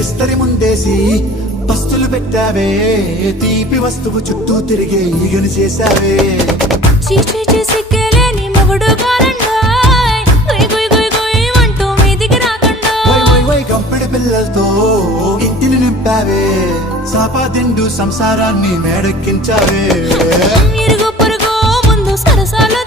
విస్తరి ముందేసి పస్తులు పెట్టావే తీపి వస్తువు చుట్టూ తిరిగే ఈగని చేశావే చీచి సిగ్గలేని మొగుడు కారండాయ్ గుయ్ గుయ్ గుయ్ గుయ్ అంటూ మీదికి రాకండా వై వై వై గంపెడి పిల్లలతో ఇంటిని నింపావే సాపాదిండు సంసారాన్ని మేడెక్కించావే ఇరుగు పొరుగు ముందు సరసాలు